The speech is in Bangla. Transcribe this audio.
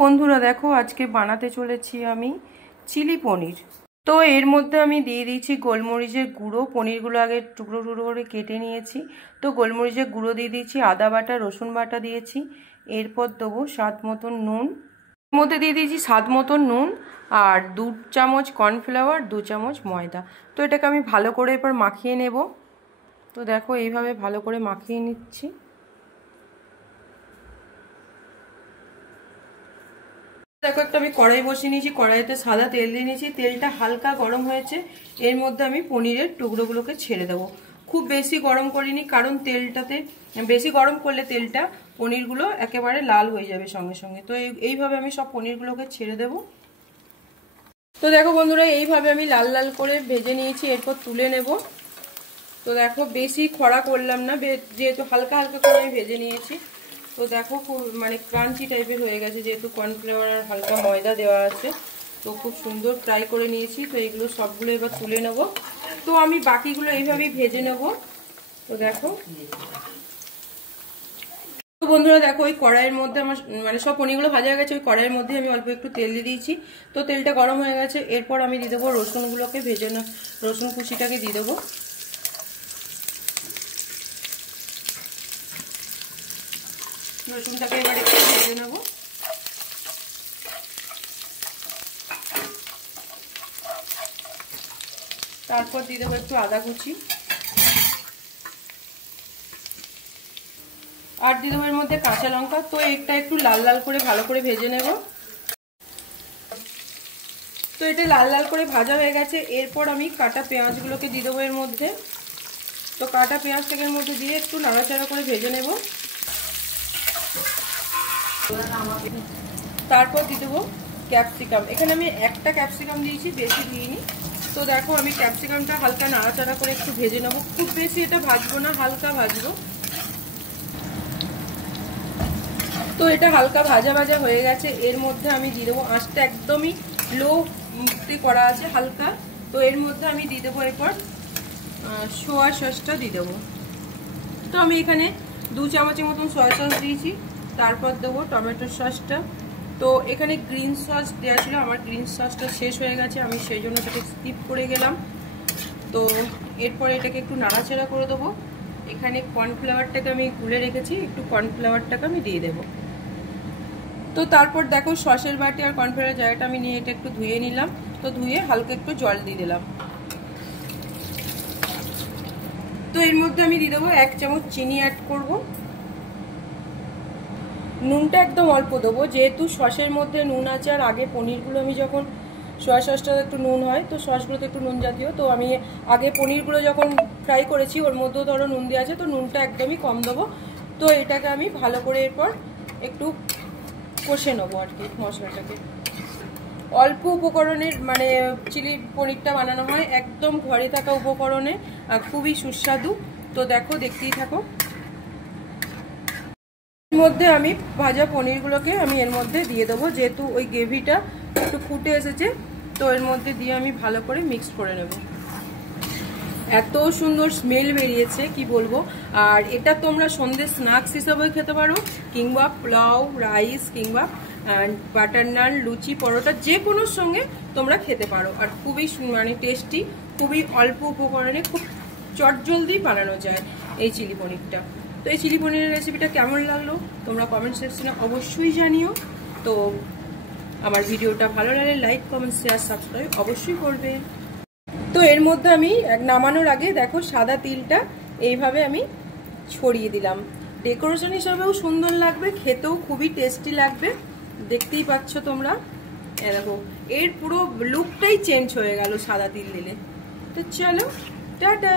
বন্ধুরা দেখো আজকে বানাতে চলেছি আমি চিলি পনির। তো এর মধ্যে আমি দিয়ে দিয়েছি গোলমরিচের গুঁড়ো। পনিরগুলো আগে টুকরো টুকরো করে কেটে নিয়েছি। তো গোলমরিচের গুঁড়ো দিয়ে দিয়েছি, আদা বাটা, রসুন বাটা দিয়েছি। এরপর দেবো স্বাদ মতন নুন। এর মধ্যে দিয়ে দিয়েছি স্বাদ মতন নুন আর 2 চামচ কর্নফ্লাওয়ার, 2 চামচ ময়দা। তো এটাকে আমি ভালো করে এরপর মাখিয়ে নেব। তো দেখো এইভাবে ভালো করে মাখিয়ে নিচ্ছি। দেখো একটা আমি কড়াই বসিয়ে নিয়েছি, কড়াইতে সাদা তেল দিয়ে নিয়েছি। তেলটা হালকা গরম হয়েছে, এর মধ্যে আমি পনিরের টুকরোগুলোকে ছেড়ে দেবো। খুব বেশি গরম করিনি, কারণ তেলটাতে বেশি গরম করলে তেলটা পনিরগুলো একেবারে লাল হয়ে যাবে সঙ্গে সঙ্গে। তো এইভাবে আমি সব পনিরগুলোকে ছেড়ে দেবো। তো দেখো বন্ধুরা এইভাবে আমি লাল লাল করে ভেজে নিয়েছি, এরপর তুলে নেব। তো দেখো বেশি খরা করলাম না, যেহেতু হালকা হালকা করে আমি ভেজে নিয়েছি। তো দেখো খুব মানে ক্রাঞ্চি টাইপের হয়ে গেছে, যেহেতু কর্নফ্লাওয়ার আর হালকা ময়দা দেওয়া আছে। তো খুব সুন্দর ফ্রাই করে নিয়েছি। তো এইগুলো সবগুলো এবার তুলে নেব। তো আমি বাকিগুলো এইভাবেই ভেজে নেব। তো দেখো তো বন্ধুরা দেখো ওই কড়াইয়ের মধ্যে আমার মানে সব পনিরগুলো ভাজা হয়ে গেছে। ওই কড়াইয়ের মধ্যে আমি অল্প একটু তেল দিয়ে দিয়েছি। তো তেলটা গরম হয়ে গেছে, এরপর আমি দিয়ে দেবো রসুনগুলোকে ভেজে রসুন কুচিটাকে দিয়ে দেবো। রসুনটাকে এবার একটু ভেজে নেব। তারপর দিয়ে দেবো একটু আদা কুচি আর দিয়ে দেবো এর মধ্যে কাঁচা লঙ্কা। তো এটা একটু লাল লাল করে ভালো করে ভেজে নেব। তো এটা লাল লাল করে ভাজা হয়ে গেছে, এরপর আমি কাটা পেঁয়াজগুলোকে দিয়ে দেবো এর মধ্যে। তো কাটা পেঁয়াজটাকে এর মধ্যে দিয়ে একটু নাড়াচাড়া করে ভেজে নেব। তারপর দিয়ে দেবো ক্যাপসিকাম। এখানে আমি একটা ক্যাপসিকাম দিয়েছি, বেশি দিইনি। তো দেখো আমি ক্যাপসিকামটা হালকা নাড়াচাড়া করে একটু ভেজে নেবো। খুব বেশি এটা ভাজবো না, হালকা ভাজবো। তো এটা হালকা ভাজা ভাজা হয়ে গেছে, এর মধ্যে আমি দিয়ে দেবো, আঁচটা একদমই লো করা আছে হালকা। তো এর মধ্যে আমি দিয়ে দেবো এরপর সোয়া সসটা দিয়ে দেবো। তো আমি এখানে 2 চামচের মতন সয়া সস দিয়েছি। তারপর দেবো টমেটো সসটা। তো এখানে গ্রিন সস দেওয়া ছিল, আমার গ্রিন সসটা শেষ হয়ে গেছে, আমি সেই জন্য এটাকে স্কিপ করে গেলাম। তো এরপর এটাকে একটু নাড়াচাড়া করে দেবো। এখানে কর্নফ্লাওয়ারটাকে আমি গুলে রেখেছি, একটু কর্নফ্লাওয়ারটাকে আমি দিয়ে দেবো। তো তারপর দেখো সসের বাটি আর কর্নফ্লাওয়ারের জায়গাটা আমি নিয়ে এটা একটু ধুয়ে নিলাম। তো ধুয়ে হালকা একটু জল দিয়ে দিলাম। তো এর মধ্যে আমি দিয়ে দেবো 1 চামচ চিনি অ্যাড করব। নুনটা একদম অল্প দেবো, যেহেতু সসের মধ্যে নুন আছে। আর আগে পনিরগুলো আমি যখন সয়া সসটা একটু নুন হয়, তো সসগুলোতে একটু নুন জাতীয়। তো আমি আগে পনিরগুলো যখন ফ্রাই করেছি ওর মধ্যেও ধরো নুন দেওয়া আছে, তো নুনটা একদমই কম দেবো। তো এটাকে আমি ভালো করে এরপর একটু কষে নেবো আর কি মশলাটাকে। অল্প উপকরণের মানে চিলি পনিরটা বানানো হয়, একদম ঘরে থাকা উপকরণে, খুবই সুস্বাদু। তো দেখো দেখতেই থাকো। এর মধ্যে আমি ভাজা পনিরগুলোকে আমি এর মধ্যে দিয়ে দেবো, যেহেতু ওই গ্রেভিটা একটু ফুটে এসেছে। তো এর মধ্যে দিয়ে আমি ভালো করে মিক্স করে নেব। এত সুন্দর স্মেল বেরিয়েছে কি বলবো। আর এটা তোমরা সন্ধ্যে স্ন্যাক্স হিসাবেও খেতে পারো, কিংবা পোলাও, রাইস, কিংবা বাটার নান, লুচি, পরোটা যে কোনো সঙ্গে তোমরা খেতে পারো। আর খুবই মানে টেস্টি, খুবই অল্প উপকরণে খুব চটজলদি বানানো যায় এই চিলি পনিরটা। তো এই চিলি পনিরের রেসিপিটা কেমন লাগলো তোমরা কমেন্ট সেকশনে অবশ্যই জানিও। তো আমার ভিডিওটা ভালো লাগলে লাইক, কমেন্ট, শেয়ার, সাবস্ক্রাইব অবশ্যই করবে। তো এর মধ্যে আমি নামানোর আগে দেখো সাদা তিলটা এইভাবে আমি ছড়িয়ে দিলাম। ডেকোরেশন হিসাবেও সুন্দর লাগবে, খেতেও খুবই টেস্টি লাগবে। দেখতেই পাচ্ছ তোমরা, দেখো এর পুরো লুকটাই চেঞ্জ হয়ে গেল সাদা তিল দিলে। তো চলো টাটা।